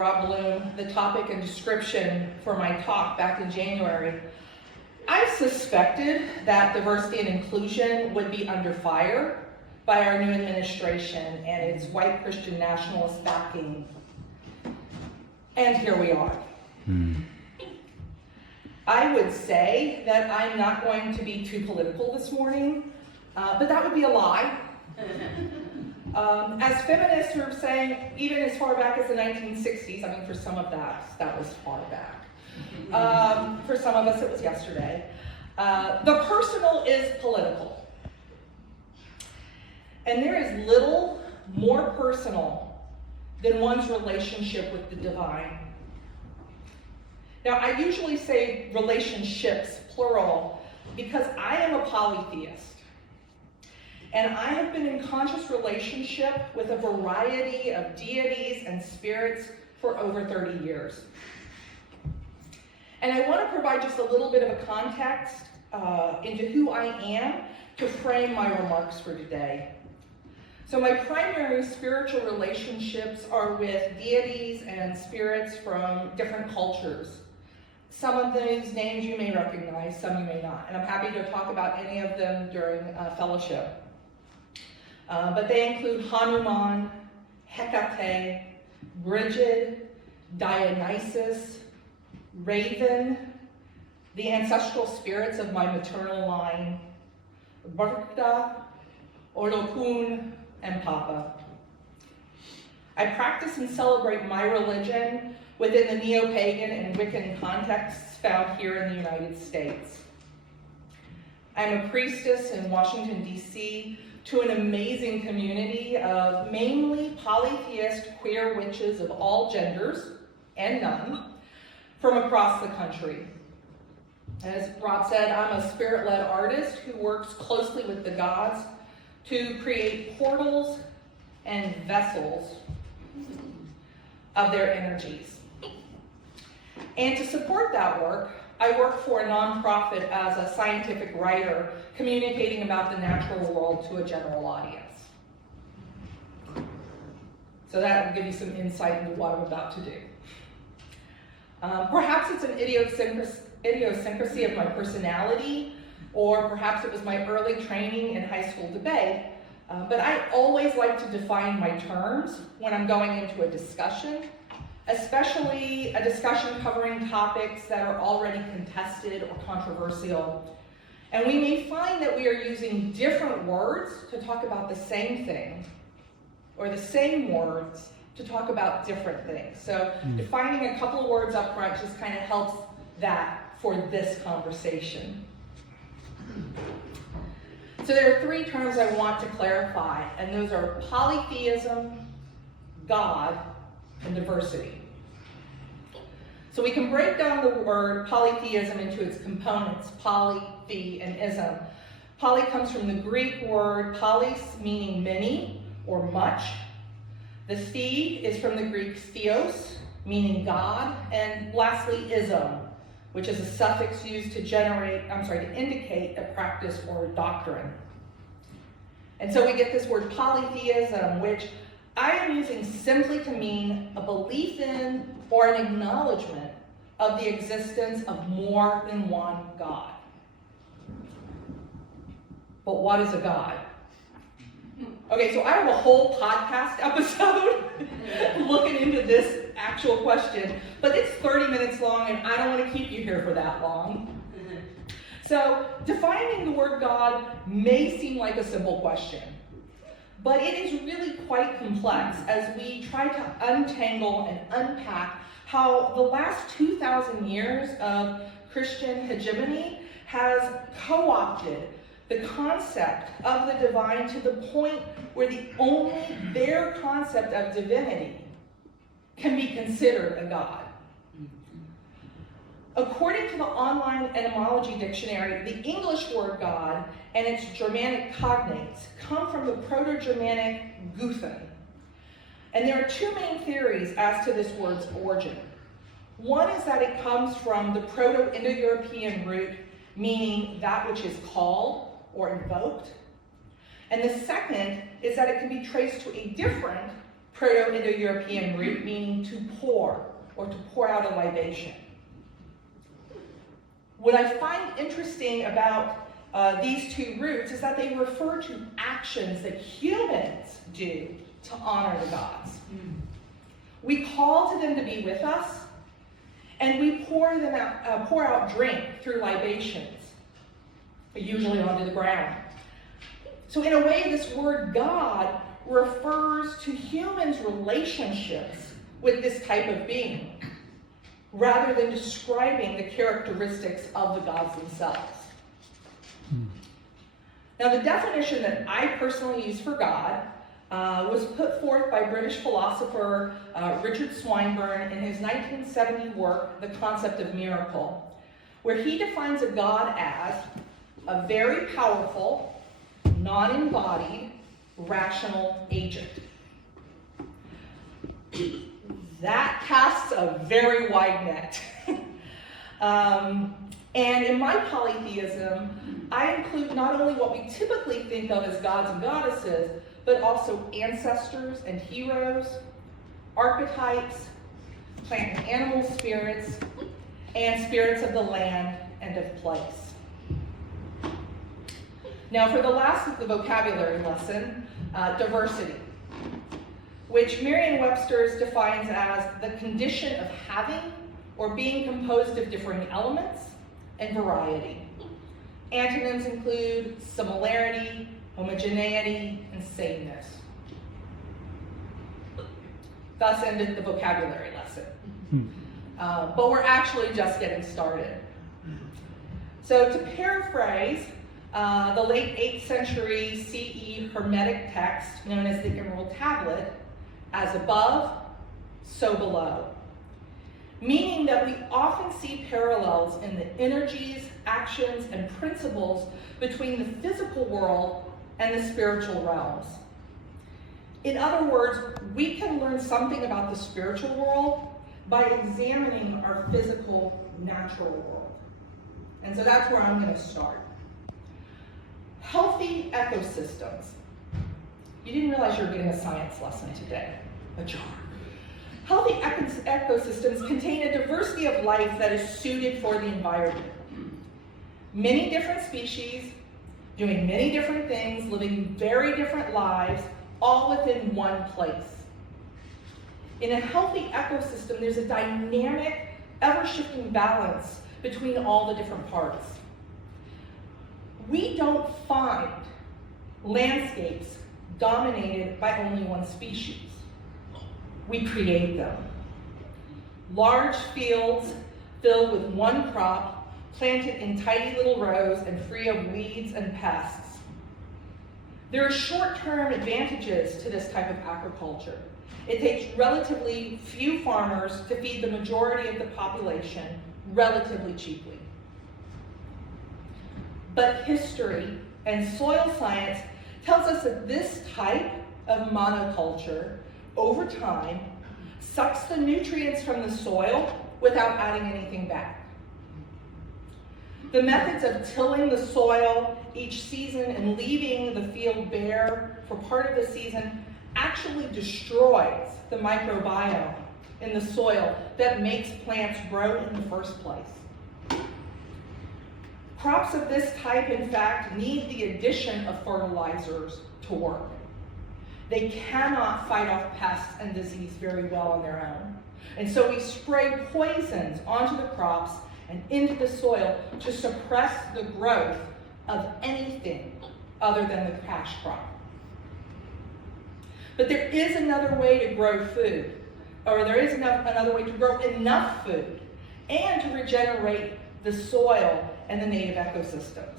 Rob Bloom, the topic and description for my talk back in January. I suspected that diversity and inclusion would be under fire by our new administration and its white Christian nationalist backing. And here we are. I would say that I'm not going to be too political this morning, but that would be a lie. As feminists who are saying, even as far back as the 1960s, I mean, for some of that was far back. For some of us, it was yesterday. The personal is political. And there is little more personal than one's relationship with the divine. Now, I usually say relationships, plural, because I am a polytheist. And I have been in conscious relationship with a variety of deities and spirits for over 30 years. And I want to provide just a little bit of a context into who I am to frame my remarks for today. So my primary spiritual relationships are with deities and spirits from different cultures. Some of those names you may recognize, some you may not. And I'm happy to talk about any of them during fellowship. But they include Hanuman, Hecate, Brigid, Dionysus, Raven, the ancestral spirits of my maternal line, Bharta, Olokun, and Papa. I practice and celebrate my religion within the neo-pagan and Wiccan contexts found here in the United States. I'm a priestess in Washington, D.C., to an amazing community of mainly polytheist queer witches of all genders, and none, from across the country. As Rob said, I'm a spirit-led artist who works closely with the gods to create portals and vessels of their energies. And to support that work, I work for a nonprofit as a scientific writer communicating about the natural world to a general audience. So that will give you some insight into what I'm about to do. Perhaps it's an idiosyncrasy of my personality, or perhaps it was my early training in high school debate, but I always like to define my terms when I'm going into a discussion, especially a discussion covering topics that are already contested or controversial. And we may find that we are using different words to talk about the same thing, or the same words to talk about different things. So defining a couple of words up front just kind of helps that for this conversation. So there are three terms I want to clarify, and those are polytheism, God, and diversity. So we can break down the word polytheism into its components, poly, the, and ism. Poly comes from the Greek word polis, meaning many or much. The the is from the Greek theos, meaning God. And lastly, ism, which is a suffix used to indicate a practice or a doctrine. And so we get this word polytheism, which I am using simply to mean a belief in or an acknowledgement of the existence of more than one God. But what is a God? Okay, so I have a whole podcast episode looking into this actual question, but it's 30 minutes long and I don't want to keep you here for that long. So defining the word God may seem like a simple question, but it is really quite complex as we try to untangle and unpack how the last 2,000 years of Christian hegemony has co-opted the concept of the divine to the point where their concept of divinity can be considered a god. According to the online etymology dictionary, the English word God and its Germanic cognates come from the Proto-Germanic Guthen. And there are two main theories as to this word's origin. One is that it comes from the Proto-Indo-European root, meaning that which is called or invoked. And the second is that it can be traced to a different Proto-Indo-European root meaning to pour or to pour out a libation. What I find interesting about these two roots is that they refer to actions that humans do to honor the gods. We call to them to be with us, and we pour out drink through libations, usually onto the ground. So in a way, this word God refers to humans' relationships with this type of being, rather than describing the characteristics of the gods themselves. Now, the definition that I personally use for God was put forth by British philosopher Richard Swinburne in his 1970 work, The Concept of Miracle, where he defines a God as a very powerful, non-embodied, rational agent. That casts a very wide net. And in my polytheism, I include not only what we typically think of as gods and goddesses, but also ancestors and heroes, archetypes, plant and animal spirits, and spirits of the land and of place. Now, for the last of the vocabulary lesson, diversity, which Merriam-Webster's defines as the condition of having or being composed of differing elements and variety. Antonyms include similarity, homogeneity, and sameness. Thus ended the vocabulary lesson. But we're actually just getting started. So to paraphrase the late 8th century CE Hermetic text known as the Emerald Tablet, as above, so below. Meaning that we often see parallels in the energies, actions, and principles between the physical world and the spiritual realms. In other words, we can learn something about the spiritual world by examining our physical, natural world. And so that's where I'm going to start. Healthy ecosystems. You didn't realize you were getting a science lesson today. A jar. Healthy ecosystems contain a diversity of life that is suited for the environment. Many different species, doing many different things, living very different lives, all within one place. In a healthy ecosystem, there's a dynamic, ever-shifting balance between all the different parts. We don't find landscapes dominated by only one species. We create them. Large fields filled with one crop, planted in tidy little rows and free of weeds and pests. There are short-term advantages to this type of agriculture. It takes relatively few farmers to feed the majority of the population relatively cheaply. But history and soil science tells us that this type of monoculture, over time, sucks the nutrients from the soil without adding anything back. The methods of tilling the soil each season and leaving the field bare for part of the season actually destroys the microbiome in the soil that makes plants grow in the first place. Crops of this type, in fact, need the addition of fertilizers to work. They cannot fight off pests and disease very well on their own. And so we spray poisons onto the crops and into the soil to suppress the growth of anything other than the cash crop. But there is another way to grow food, or there is another way to grow enough food and to regenerate the soil and the native ecosystems.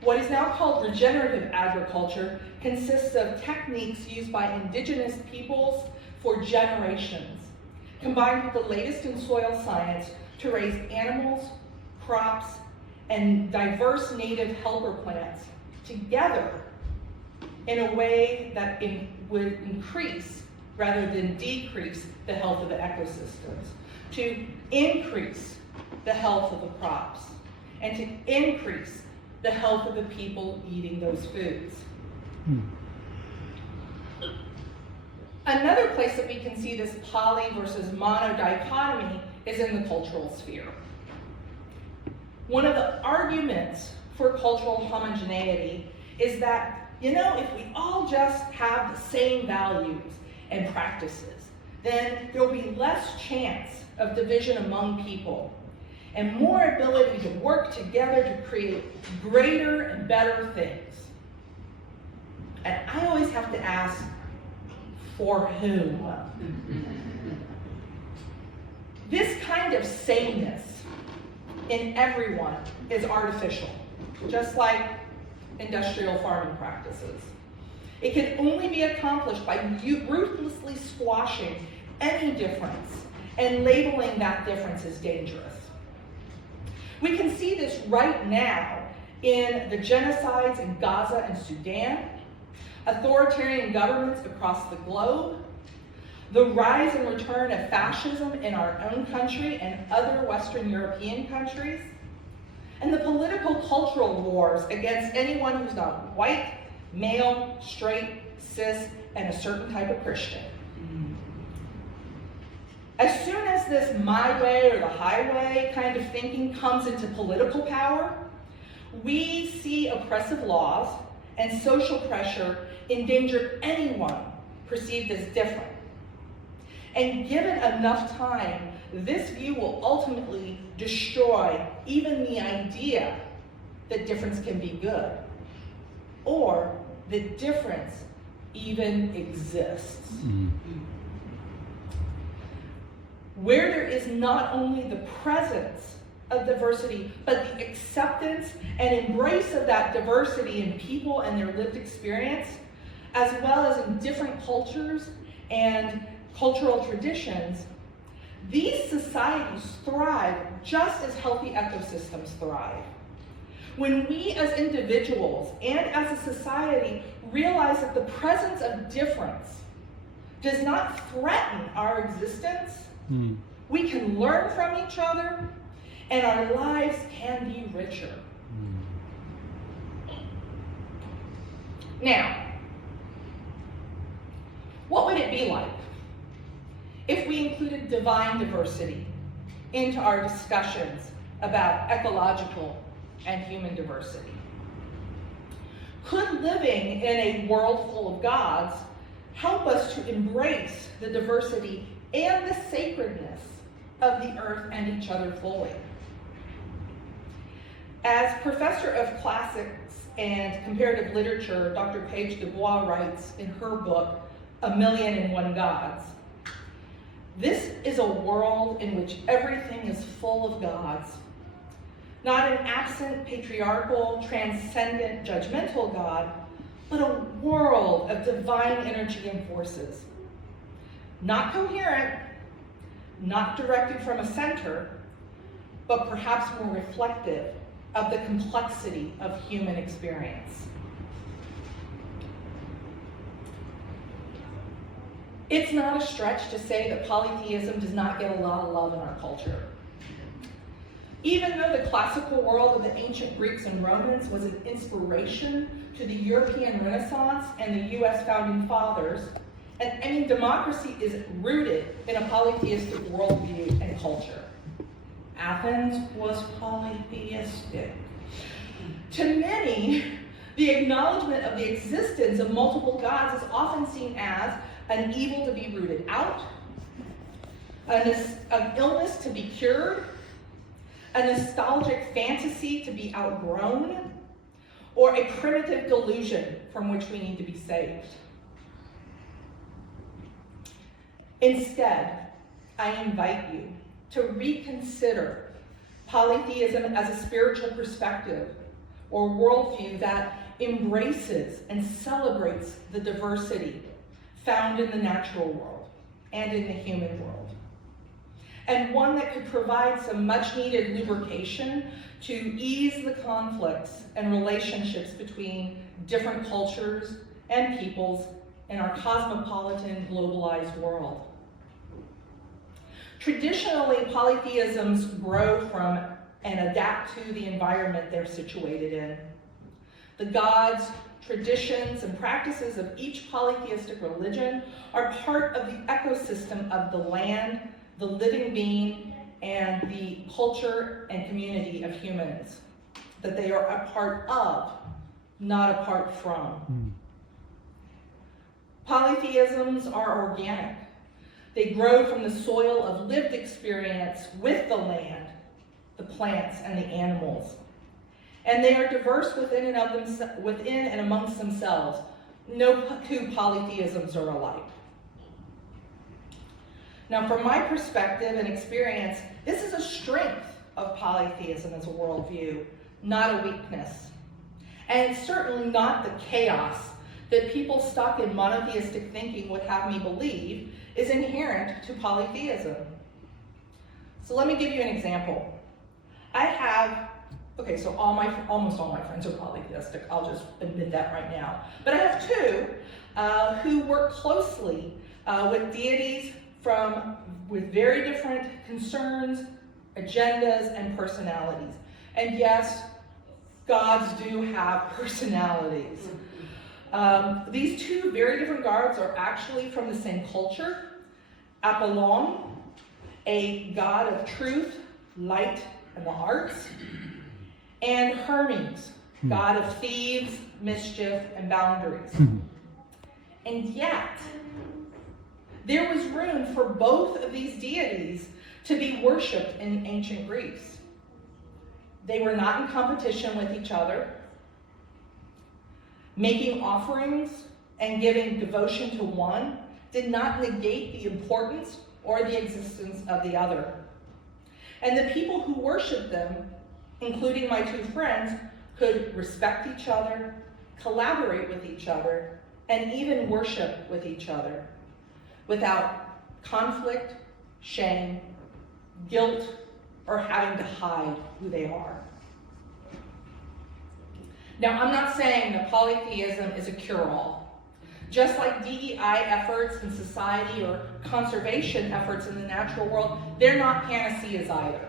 What is now called regenerative agriculture consists of techniques used by indigenous peoples for generations, combined with the latest in soil science to raise animals, crops, and diverse native helper plants together in a way that would increase rather than decrease the health of the ecosystems, to increase the health of the crops, and to increase the health of the people eating those foods. Another place that we can see this poly versus mono dichotomy is in the cultural sphere. One of the arguments for cultural homogeneity is that, if we all just have the same values and practices, then there'll be less chance of division among people and more ability to work together to create greater and better things. And I always have to ask, for whom? This kind of sameness in everyone is artificial, just like industrial farming practices. It can only be accomplished by ruthlessly squashing any difference and labeling that difference as dangerous. We can see this right now in the genocides in Gaza and Sudan, authoritarian governments across the globe, the rise and return of fascism in our own country and other Western European countries, and the political cultural wars against anyone who's not white, male, straight, cis, and a certain type of Christian. As soon as this my way or the highway kind of thinking comes into political power, we see oppressive laws and social pressure endanger anyone perceived as different. And given enough time, this view will ultimately destroy even the idea that difference can be good, or that difference even exists. Where there is not only the presence of diversity, but the acceptance and embrace of that diversity in people and their lived experience, as well as in different cultures and cultural traditions, these societies thrive just as healthy ecosystems thrive. When we as individuals and as a society realize that the presence of difference does not threaten our existence, we can learn from each other and our lives can be richer. Now, what would it be like if we included divine diversity into our discussions about ecological and human diversity? Could living in a world full of gods help us to embrace the diversity and the sacredness of the earth and each other fully? As professor of classics and comparative literature, Dr. Paige DuBois writes in her book, A Million and One Gods, this is a world in which everything is full of gods. Not an absent, patriarchal, transcendent, judgmental God, but a world of divine energy and forces. Not coherent, not directed from a center, but perhaps more reflective of the complexity of human experience. It's not a stretch to say that polytheism does not get a lot of love in our culture. Even though the classical world of the ancient Greeks and Romans was an inspiration to the European Renaissance and the US founding fathers, and democracy is rooted in a polytheistic worldview and culture. Athens was polytheistic. To many, the acknowledgement of the existence of multiple gods is often seen as an evil to be rooted out, an illness to be cured, a nostalgic fantasy to be outgrown, or a primitive delusion from which we need to be saved. Instead, I invite you to reconsider polytheism as a spiritual perspective or worldview that embraces and celebrates the diversity found in the natural world and in the human world, and one that could provide some much-needed lubrication to ease the conflicts and relationships between different cultures and peoples in our cosmopolitan, globalized world. Traditionally, polytheisms grow from and adapt to the environment they're situated in. The gods traditions, and practices of each polytheistic religion are part of the ecosystem of the land, the living being, and the culture and community of humans that they are a part of, not apart from. Polytheisms are organic. They grow from the soil of lived experience with the land, the plants, and the animals. And they are diverse within and amongst themselves. No two polytheisms are alike. Now, from my perspective and experience, this is a strength of polytheism as a worldview, not a weakness. And it's certainly not the chaos that people stuck in monotheistic thinking would have me believe is inherent to polytheism. So let me give you an example. So almost all my friends are polytheistic. I'll just admit that right now. But I have two who work closely with deities with very different concerns, agendas, and personalities. And yes, gods do have personalities. These two very different gods are actually from the same culture. Apollon, a god of truth, light, and the arts, and Hermes, god of thieves, mischief, and boundaries. And yet, there was room for both of these deities to be worshipped in ancient Greece. They were not in competition with each other. Making offerings and giving devotion to one did not negate the importance or the existence of the other. And the people who worshiped them, including my two friends, could respect each other, collaborate with each other, and even worship with each other without conflict, shame, guilt, or having to hide who they are. Now, I'm not saying that polytheism is a cure-all. Just like DEI efforts in society or conservation efforts in the natural world, they're not panaceas either.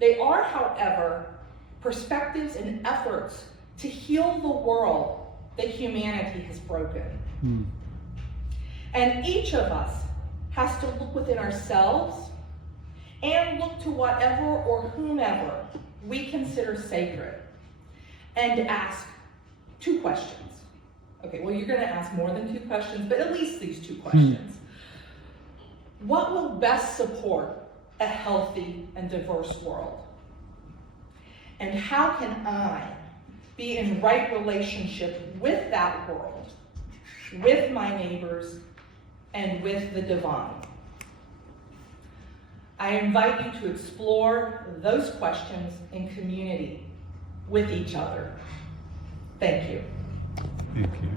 They are, however, perspectives and efforts to heal the world that humanity has broken. And each of us has to look within ourselves and look to whatever or whomever we consider sacred and ask two questions. Okay, well, you're going to ask more than two questions, but at least these two questions. What will best support a healthy and diverse world? And how can I be in right relationship with that world, with my neighbors, and with the divine? I invite you to explore those questions in community with each other. Thank you. Thank you.